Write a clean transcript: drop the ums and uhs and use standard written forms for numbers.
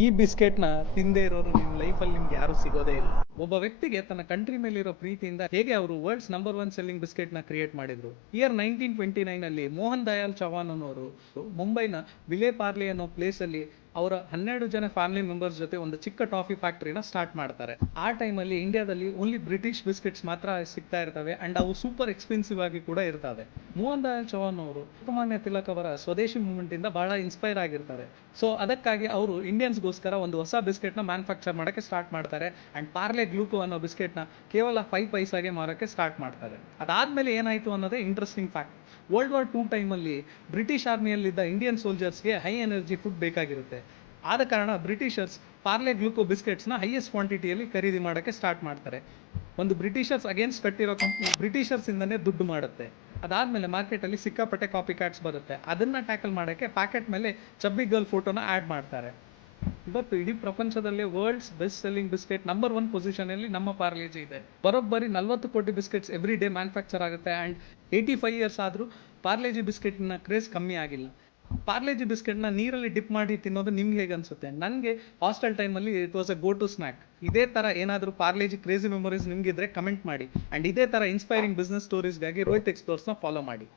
ಈ ಬಿಸ್ಕೆಟ್‌ನ ತಿಂದೇ ಇರೋರು ನಿಮ್ಮ ಲೈಫಲ್ಲಿ ನಿಮ್ಗೆ ಯಾರು ಸಿಗೋದೇ ಇಲ್ಲ. ಒಬ್ಬ ವ್ಯಕ್ತಿಗೆ ತನ್ನ ಕಂಟ್ರಿ ಮೇಲಿರೋ ಪ್ರೀತಿಯಿಂದ ಹೇಗೆ ಅವರು ವರ್ಲ್ಡ್ಸ್ ನಂಬರ್ 1 ಸೆಲ್ಲಿಂಗ್ ಬಿಸ್ಕೆಟ್‌ನ ಕ್ರಿಯೇಟ್ ಮಾಡಿದ್ರು. ಇಯರ್ 1929 ಅಲ್ಲಿ ಮೋಹನ್ ದಯಾಳ್ ಚವಾನ್ ಅನ್ನೋರು ಮುಂಬೈನ ವಿಲೆ ಪಾರ್ಲೆ ಅನ್ನೋ ಪ್ಲೇಸಲ್ಲಿ ಅವರ 12 ಜನ ಫ್ಯಾಮಿಲಿ ಮೆಂಬರ್ಸ್ ಜೊತೆ ಒಂದು ಚಿಕ್ಕ ಟಾಫಿ ಫ್ಯಾಕ್ಟರಿನ ಸ್ಟಾರ್ಟ್ ಮಾಡ್ತಾರೆ. ಆ ಟೈಮಲ್ಲಿ ಇಂಡಿಯಾದಲ್ಲಿ ಓನ್ಲಿ ಬ್ರಿಟಿಷ್ ಬಿಸ್ಕೆಟ್ಸ್ ಮಾತ್ರ ಸಿಗ್ತಾ ಇರ್ತವೆ ಅಂಡ್ ಅವು ಸೂಪರ್ ಎಕ್ಸ್ಪೆನ್ಸಿವ್ ಆಗಿ ಕೂಡ ಇರ್ತವೆ. ಮೋಹನ್ ದಯಾಳ್ ಚವಾನ್ ಅವರು ಲೋಕಮಾನ್ಯ ತಿಲಕ್ ಅವರ ಸ್ವದೇಶಿ ಮೂವ್ಮೆಂಟ್ ಇಂದ ಬಹಳ ಇನ್ಸ್ಪೈರ್ ಆಗಿರ್ತಾರೆ. ಸೊ ಅದಕ್ಕಾಗಿ ಅವರು ಇಂಡಿಯನ್ಸ್ಗೋಸ್ಕರ ಒಂದು ಹೊಸ ಬಿಸ್ಕೆಟ್ನ ಮ್ಯಾನುಫ್ಯಾಕ್ಚರ್ ಮಾಡೋಕ್ಕೆ ಸ್ಟಾರ್ಟ್ ಮಾಡ್ತಾರೆ ಆ್ಯಂಡ್ ಪಾರ್ಲೆ ಗ್ಲೂಕೋ ಅನ್ನೋ ಬಿಸ್ಕೆಟ್ನ ಕೇವಲ 5 ಪೈಸಾಗೆ ಮಾರೋಕ್ಕೆ ಸ್ಟಾರ್ಟ್ ಮಾಡ್ತಾರೆ. ಅದಾದಮೇಲೆ ಏನಾಯಿತು ಅನ್ನೋದೇ ಇಂಟ್ರೆಸ್ಟಿಂಗ್ ಫ್ಯಾಕ್ಟ್. ವರ್ಲ್ಡ್ ವಾರ್ 2 ಟೈಮಲ್ಲಿ ಬ್ರಿಟಿಷ್ ಆರ್ಮಿಯಲ್ಲಿದ್ದ ಇಂಡಿಯನ್ ಸೋಲ್ಜರ್ಸ್ಗೆ ಹೈ ಎನರ್ಜಿ ಫುಡ್ ಬೇಕಾಗಿರುತ್ತೆ. ಆದ ಕಾರಣ ಬ್ರಿಟಿಷರ್ಸ್ ಪಾರ್ಲೆ ಗ್ಲೂಕೋ ಬಿಸ್ಕೆಟ್ಸ್ನ ಹೈಯೆಸ್ಟ್ ಕ್ವಾಂಟಿಟಿಯಲ್ಲಿ ಖರೀದಿ ಮಾಡೋಕ್ಕೆ ಸ್ಟಾರ್ಟ್ ಮಾಡ್ತಾರೆ. ಒಂದು ಬ್ರಿಟಿಷರ್ಸ್ ಅಗೇನ್ಸ್ಟ್ ಕಟ್ಟಿರೋ ಕಂಪ್ನಿ ಬ್ರಿಟಿಷರ್ಸಿಂದನೇ ದುಡ್ಡು ಮಾಡುತ್ತೆ. ಅದಾದಮೇಲೆ ಮಾರ್ಕೆಟಲ್ಲಿ ಸಿಕ್ಕಾಪಟ್ಟೆ ಕಾಪಿ ಕ್ಯಾಟ್ಸ್ ಬರುತ್ತೆ. ಅದನ್ನು ಟ್ಯಾಕಲ್ ಮಾಡೋಕ್ಕೆ ಪ್ಯಾಕೆಟ್ ಮೇಲೆ ಚಬ್ಬಿ ಗರ್ಲ್ ಫೋಟೋನ ಆ್ಯಡ್ ಮಾಡ್ತಾರೆ. ಇವತ್ತು ಇಡೀ ಪ್ರಪಂಚದಲ್ಲೇ world's best selling biscuit number 1 ಪೊಸಿಷನಲ್ಲಿ ನಮ್ಮ ಪಾರ್ಲೇಜಿ ಇದೆ. ಬರೋಬ್ಬರಿ 40 ಕೋಟಿ ಬಿಸ್ಕೆಟ್ಸ್ ಎವ್ರಿ ಡೇ ಮ್ಯಾನುಫ್ಯಾಕ್ಚರ್ ಆಗುತ್ತೆ ಆ್ಯಂಡ್ 85 ಇಯರ್ಸ್ ಆದರೂ ಪಾರ್ಲೇಜಿ ಬಿಸ್ಕೆಟ್ನ ಕ್ರೇಜ್ ಕಮ್ಮಿ ಆಗಿಲ್ಲ. ಪಾರ್ಲೇಜಿ ಬಿಸ್ಕೆಟ್ನ ನೀರಲ್ಲಿ ಡಿಪ್ ಮಾಡಿ ತಿನ್ನೋದು ನಿಮ್ಗೆ ಹೇಗೆ ಅನಿಸುತ್ತೆ? ನನಗೆ ಹಾಸ್ಟೆಲ್ ಟೈಮಲ್ಲಿ it was a go to snack. ಇದೇ ಥರ ಏನಾದರೂ ಪಾರ್ಲೇಜಿ ಕ್ರೇಜಿ ಮೆಮೊರೀಸ್ ನಿಮಗಿದ್ರೆ ಕಮೆಂಟ್ ಮಾಡಿ ಆ್ಯಂಡ್ ಇದೇ ಥರ ಇನ್ಸ್ಪೈರಿಂಗ್ ಬಿಸ್ನೆಸ್ ಸ್ಟೋರೀಸ್ಗಾಗಿ ರೋಹಿತ್ ಎಕ್ಸ್ಪ್ಲೋರ್ಸ್ನ ಫಾಲೋ ಮಾಡಿ.